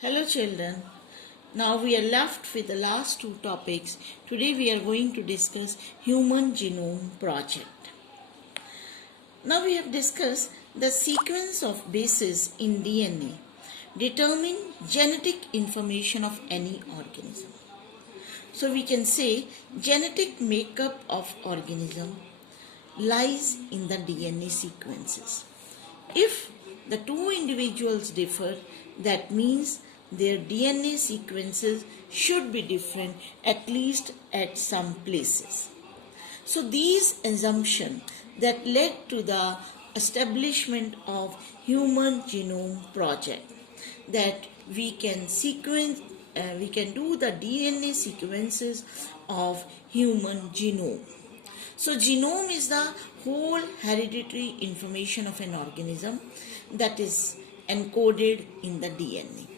Hello children. Now we are left with the last two topics. Today we are going to discuss Human Genome Project. Now we have discussed the sequence of bases in DNA determine genetic information of any organism. So we can say genetic makeup of organism lies in the DNA sequences. If the two individuals differ, that means their DNA sequences should be different at least at some places. So these assumptions that led to the establishment of Human Genome Project, that we can do the DNA sequences of human genome. So genome is the whole hereditary information of an organism that is encoded in the DNA.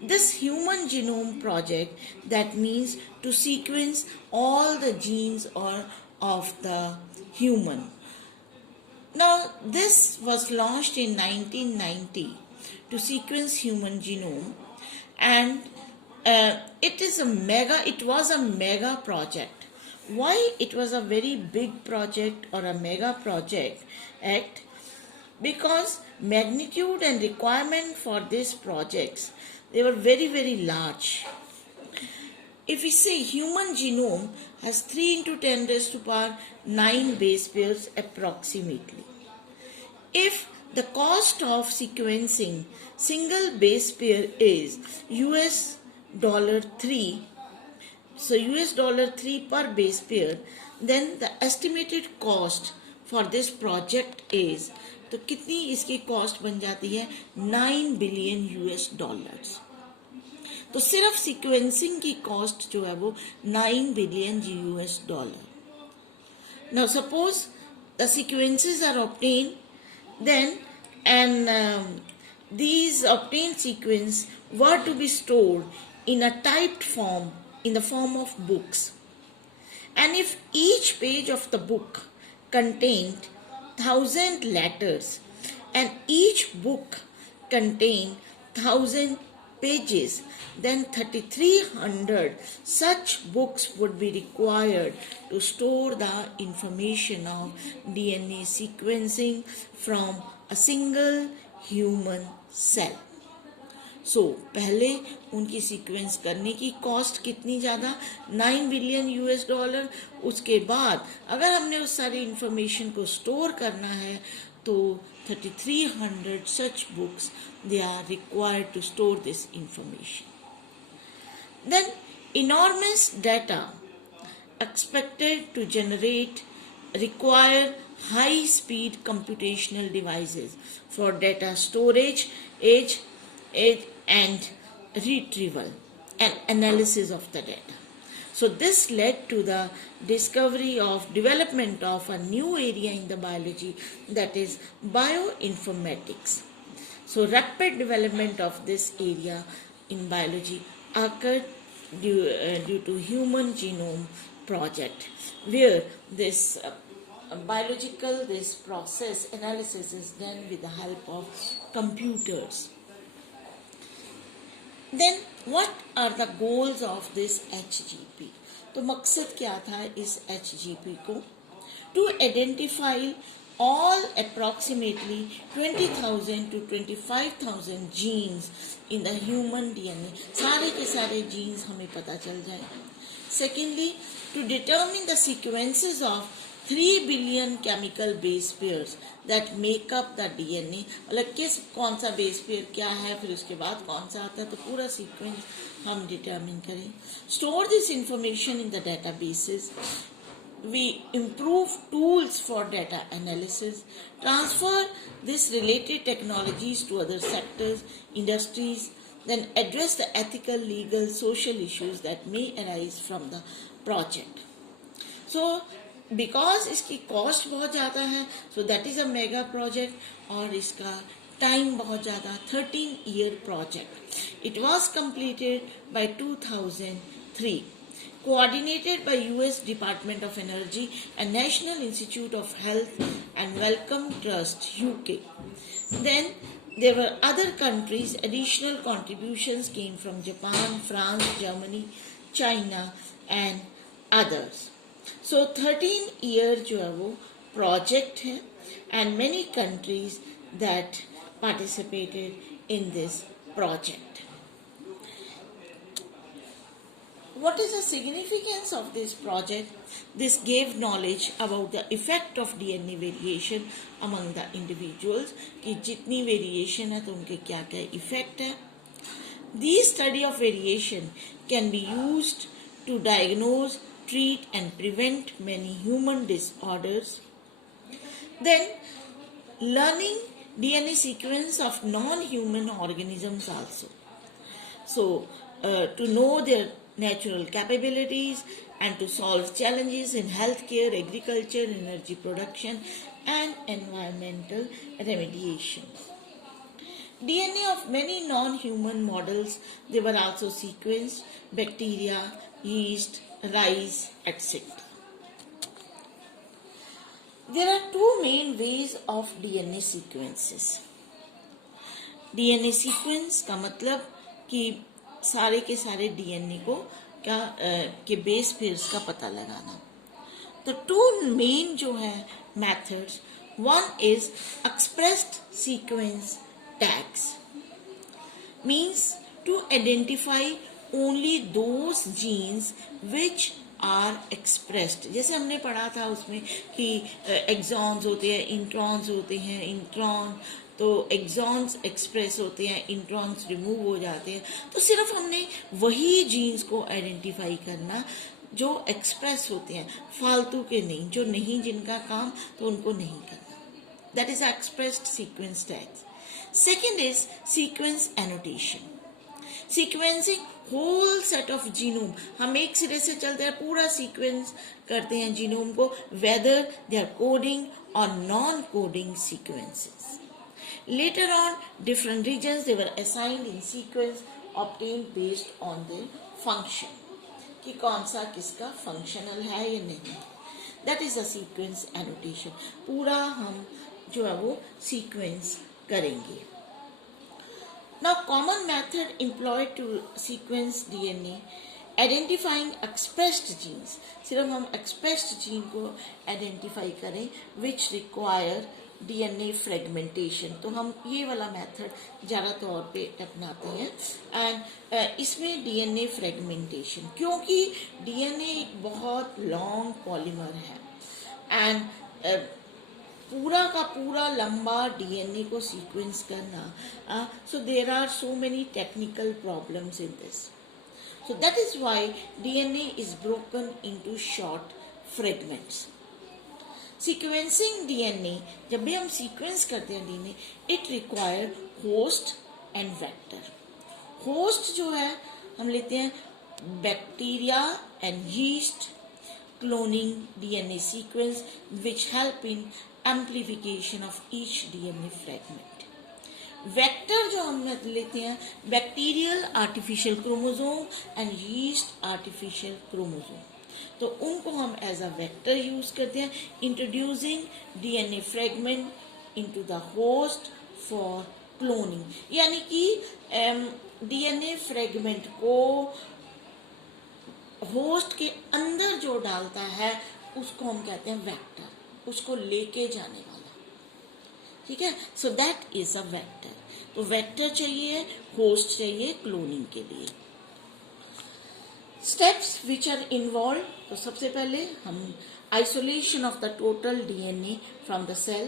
This Human Genome Project, that means to sequence all the genes of the human. Now this was launched in 1990 to sequence human genome, and it was a mega project. Why it was a very big project or a mega project? Because magnitude and requirement for these projects, they were very large. If we say human genome has 3 into 10 raised to power 9 base pairs approximately. If the cost of sequencing single base pair is $3, so $3 per base pair, then the estimated cost for this project is, तो कितनी इसकी cost बन जाती है $9 billion. तो सिर्फ sequencing की cost जो है वो $9 billion. Now suppose the sequences are obtained, then these obtained sequence were to be stored in a typed form in the form of books, and if each page of the book contained 1,000 letters and each book contained 1,000 pages, then 3,300 such books would be required to store the information of DNA sequencing from a single human cell. सो पहले उनकी sequence करने की cost कितनी ज़्यादा $9 billion. उसके बाद अगर हमने उस सारी इंफॉर्मेशन को स्टोर करना है तो 3,300 such books they are required to store this information. Then enormous data expected to generate require high speed computational devices for data storage, and retrieval and analysis of the data. So this led to the development of a new area in the biology, that is bioinformatics. So rapid development of this area in biology occurred due to Human Genome Project, where this this process analysis is done with the help of computers. Then what are the goals of this HGP? तो मकसद क्या था इस HGP को? To identify all approximately 20,000 to 25,000 genes in the human DNA. सारे के सारे genes हमें पता चल जाए. Secondly, to determine the sequences of 3 billion chemical base pairs that make up the DNA. मतलब कौन सा base pair क्या है, फिर उसके बाद कौन सा आता है, तो पूरा sequence हम determine करें. Store this information in the databases. We improve tools for data analysis. Transfer this related technologies to other sectors, industries. Then address the ethical, legal, social issues that may arise from the project. So because इसकी cost बहुत ज़्यादा है, so that is a mega project, और इसका time बहुत ज़्यादा 13-year project. It was completed by 2003, coordinated by US Department of Energy and National Institute of Health and Wellcome Trust, UK. Then There were other countries, additional contributions came from Japan, France, Germany, China and others. So 13 year जो है वो project है and many countries that participated in this project. What is the significance of this project? This gave knowledge about the effect of DNA variation among the individuals, कि जितनी variation है तो उनके क्या क्या effect है. This study of variation can be used to diagnose, treat and prevent many human disorders. Then learning DNA sequence of non-human organisms also. So to know their natural capabilities and to solve challenges in healthcare, agriculture, energy production and environmental remediation. DNA of many non-human models, they were also sequenced, bacteria, yeast, rice, etc. There are two main ways of DNA sequences. DNA sequence का मतलब कि सारे के सारे DNA को क्या के base pairs का पता लगाना. तो टू मेन जो है methods, one is expressed sequence tags, means to identify only those genes which are expressed. जैसे हमने पढ़ा था उसमें कि एक्सॉन्स होते हैं, इंट्रॉन्स होते हैं, इंट्रॉन तो एक्सॉन्स एक्सप्रेस होते हैं, इंट्रॉन्स रिमूव हो जाते हैं. तो सिर्फ हमने वही जीन्स को आइडेंटिफाई करना जो एक्सप्रेस होते हैं, फालतू के नहीं, जो नहीं जिनका काम तो उनको नहीं करना. That is expressed sequence tags. Second is sequence annotation. Sequencing whole set of genome, हम एक सिरे से चलते हैं, पूरा सीक्वेंस करते हैं जीनोम को, वेदर दे आर कोडिंग और non coding sequences. Later on, different regions they were assigned in sequence obtained based on their function. कि कौन सा किसका functional है या नहीं. That is a sequence annotation. पूरा हम जो है वो sequence करेंगे. Now, common method employed to sequence DNA, identifying expressed genes. सिर्फ हम expressed gene को identify करें, which require DNA फ्रेगमेंटेशन. तो हम ये वाला मेथड ज़्यादा तौर पे अपनाते हैं. एंड इसमें DNA फ्रेगमेंटेशन, क्योंकि DNA एक बहुत लॉन्ग पॉलीमर है एंड पूरा का पूरा लंबा DNA को सीक्वेंस करना, so there are so many technical problems in this. So that is why DNA is broken into short fragments. Sequencing DNA, जब भी हम सीक्वेंस करते हैं DNA, it require host and vector. Host जो है हम लेते हैं bacteria and yeast, cloning DNA sequence which help in amplification of each DNA fragment. Vector जो हम लेते हैं bacterial artificial chromosome and yeast artificial chromosome. तो उनको हम एज अ वेक्टर यूज करते हैं, introducing DNA fragment into the host for cloning. यानी कि DNA फ्रेगमेंट को होस्ट के अंदर जो डालता है उसको हम कहते हैं वेक्टर, उसको लेके जाने वाला. ठीक है, सो दैट इज अ वेक्टर. तो वेक्टर चाहिए, होस्ट चाहिए क्लोनिंग के लिए. स्टेप्स विच आर इन्वॉल्व, तो सबसे पहले हम isolation of the total DNA from the cell,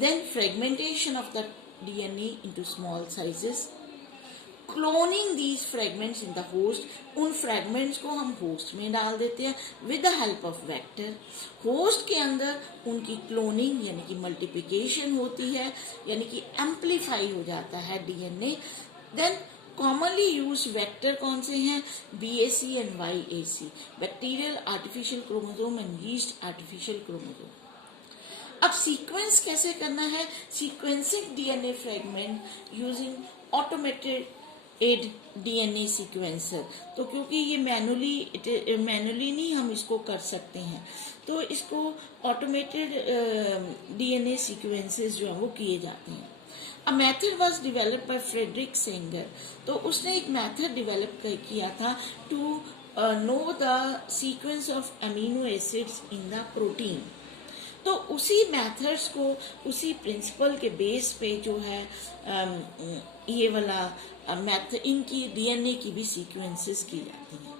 then fragmentation of the DNA into small sizes, cloning these fragments in the host. उन फ्रेगमेंट्स को हम होस्ट में डाल देते हैं with the help of vector. Host के अंदर उनकी क्लोनिंग यानी कि मल्टीप्लिकेशन होती है, यानी कि एम्पलीफाई हो जाता है DNA. Then commonly use vector कौन से हैं? BAC and YAC, bacterial artificial chromosome and yeast artificial chromosome. अब सीक्वेंस कैसे करना है? Sequencing DNA fragment using automated DNA sequencer. तो क्योंकि ये मैनुअली नहीं हम इसको कर सकते हैं, तो इसको ऑटोमेटेड DNA सीक्वेंसेस जो है वो किए जाते हैं. A method was developed by Frederick Sanger. तो उसने एक मेथड डेवलप किया था to know the sequence of amino acids in the protein. तो उसी मेथड्स को, उसी प्रिंसिपल के बेस पे जो है ये वाला मेथड, इनकी डीएनए की भी सीक्वेंसेस की जाती हैं।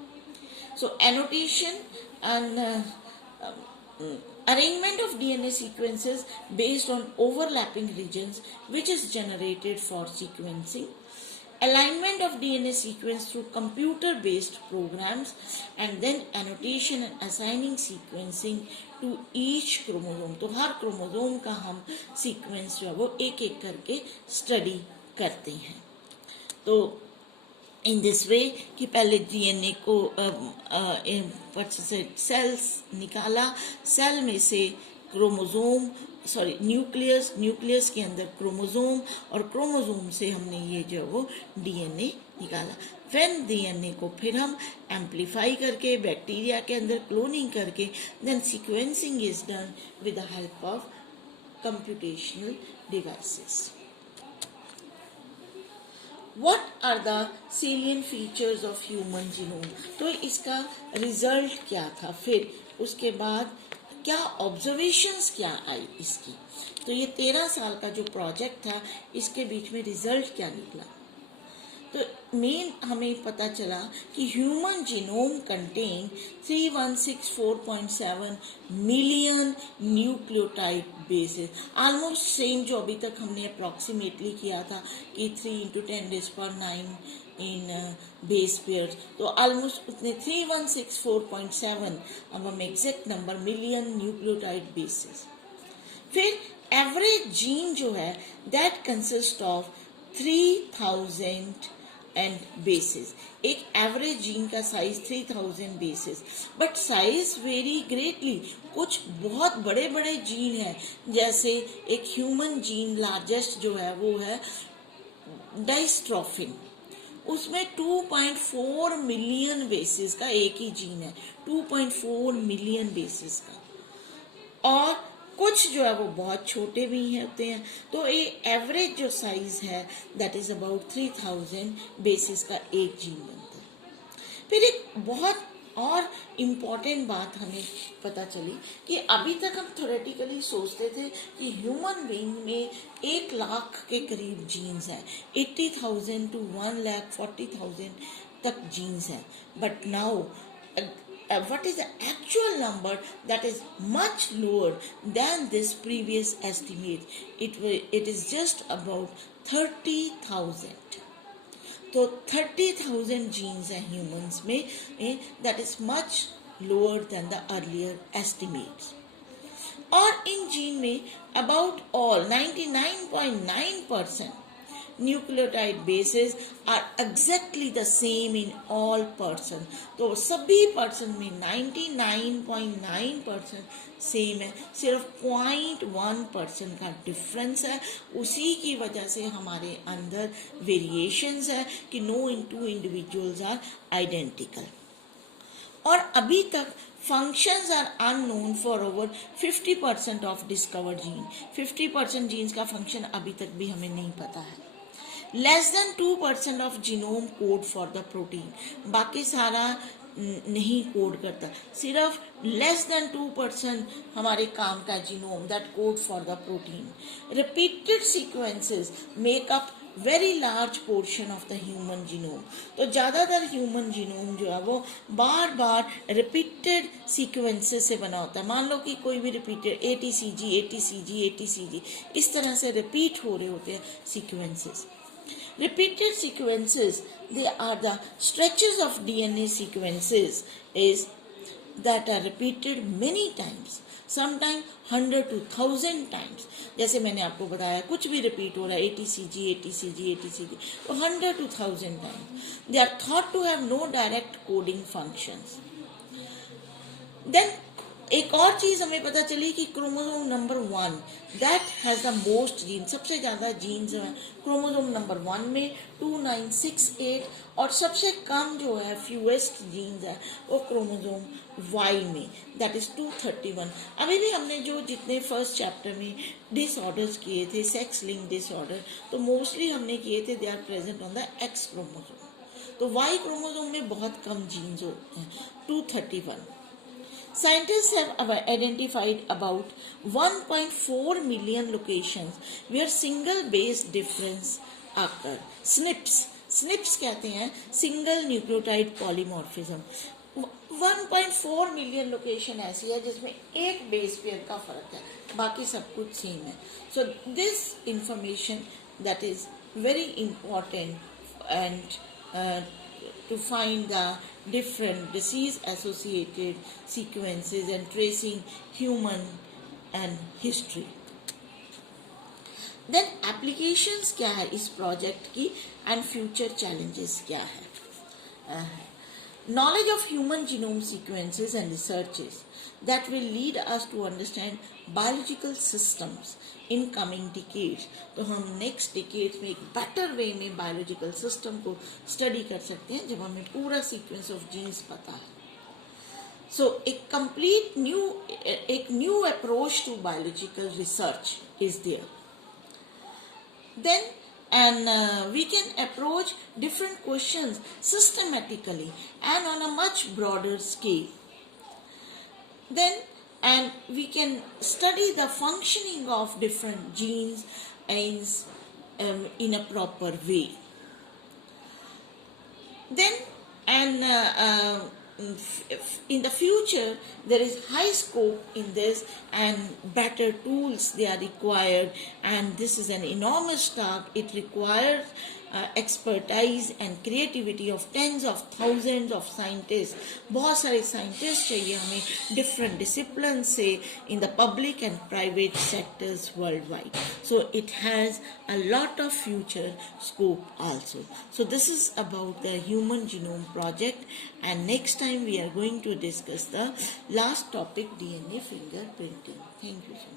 So annotation and arrangement of DNA sequences based on overlapping regions, which is generated for sequencing. Alignment of DNA sequence through computer-based programs, and then annotation and assigning sequencing to each chromosome. तो हर chromosome का हम sequence जो है वो एक एक करके study करते हैं। तो इन दिस वे कि पहले डीएनए को सेल्स निकाला, सेल में से क्रोमोसोम न्यूक्लियस के अंदर क्रोमोसोम, और क्रोमोसोम से हमने ये जो वो डीएनए निकाला। फिर डीएनए को फिर हम एम्पलीफाई करके बैक्टीरिया के अंदर क्लोनिंग करके then sequencing is done with the help of computational devices. What are the salient features of human genome? तो इसका रिजल्ट क्या था, फिर उसके बाद क्या ऑब्जर्वेशंस क्या आई इसकी। तो ये 13 साल का जो प्रोजेक्ट था, इसके बीच में रिजल्ट क्या निकला। तो मेन हमें पता चला कि human genome contain 3164.7 million nucleotide bases, almost same जो अभी तक हमने अप्रॉक्सीमेटली किया था कि 3 × 10⁹ इन बेस पेयर्स। तो ऑलमोस्ट उतने 3164.7, अब हम exact number, million nucleotide bases. फिर एवरेज जीन जो है that consist of 3000 and bases. एक एवरेज जीन का size 3000 basis, but size very greatly. कुछ बहुत बड़े बड़े जीन हैं, जैसे एक ह्यूमन जीन लार्जेस्ट जो है वो है डायस्ट्रोफिन, उसमें 2.4 मिलियन बेसिस का एक ही जीन है, 2.4 मिलियन बेसिस का। और कुछ जो है वो बहुत छोटे भी होते हैं। तो ये एवरेज जो साइज है दैट इज अबाउट 3000 बेसिस का एक जीन बनता है। फिर एक बहुत और इम्पॉर्टेंट बात हमें पता चली कि अभी तक हम थ्योरेटिकली सोचते थे कि ह्यूमन बीइंग में 1 लाख के करीब जीन्स हैं, 80,000 to 1,40,000 तक जीन्स हैं। But now what is the actual number that is much lower than this previous estimate. It is just about 30,000. तो 30,000 genes हैं humans में, that is much lower than the earlier estimates. और इन gene में about all 99.9% nucleotide bases are exactly the same in all person. तो सभी person में 99.9% same है, सिर्फ 0.1% का डिफरेंस है। उसी की वजह से हमारे अंदर वेरिएशंस है कि no in 2 individuals are identical. और अभी तक functions are unknown for over 50% of discovered gene. 50% genes का function अभी तक भी हमें नहीं पता है। Less than 2% of genome code for the protein. बाकी सारा नहीं कोड करता, सिर्फ less than 2% हमारे काम का genome that code for the protein. Repeated sequences make up very large portion of the human genome. तो ज़्यादातर ह्यूमन जीनोम जो है वो बार बार रिपीटेड सीक्वेंसेस से बना होता है। मान लो कि कोई भी रिपीटेड ATCG इस तरह से रिपीट हो रहे होते हैं sequences. Repeated sequences, they are the stretches of DNA sequences is that are repeated many times, sometimes 100 to 1000 times. जैसे मैंने आपको बताया कुछ भी रिपीट हो रहा है ATCG तो 100 to 1000 times. They are thought to have no direct coding functions. Then एक और चीज हमें पता चली कि chromosome number 1 that has the most gene, सबसे ज्यादा जीन्स जो है क्रोमोसोम नंबर 1 में 2968, और सबसे कम जो है फ्यूएस्ट जीन्स है वो क्रोमोसोम Y में, दैट इज 231। अभी भी हमने जो जितने फर्स्ट चैप्टर में डिसऑर्डर्स किए थे, सेक्स लिंक डिसऑर्डर, तो मोस्टली हमने किए थे they are present on the X chromosome. तो Y क्रोमोसोम में बहुत कम जीन्स होते हैं, 231। Scientists have identified about 1.4 million locations where single base difference occur. SNPs कहते हैं single nucleotide polymorphism. 1.4 million location ऐसी है जिसमें एक बेस पेयर का फर्क है, बाकी सब कुछ सेम है। So this information that is very important and to find the different disease associated sequences and tracing human and history. Then applications क्या है इस प्रोजेक्ट की and future challenges क्या है? Knowledge of human genome sequences and researches that will lead us to understand biological systems in coming decades. तो हम next decades में एक बेटर वे में बायोलॉजिकल सिस्टम को स्टडी कर सकते हैं जब हमें पूरा सीक्वेंस ऑफ जीन्स पता है। सो एक new approach to biological research is there. Then we can approach different questions systematically and on a much broader scale. And we can study the functioning of different genes in a proper way. In the future, there is high scope in this and better tools they are required, and this is an enormous task. It requires expertise and creativity of tens of thousands of scientists. बहुत सारे scientists चाहिए हमें different disciplines से in the public and private sectors worldwide. So it has a lot of future scope also. So this is about the Human Genome Project, and next time we are going to discuss the last topic, DNA fingerprinting. Thank you.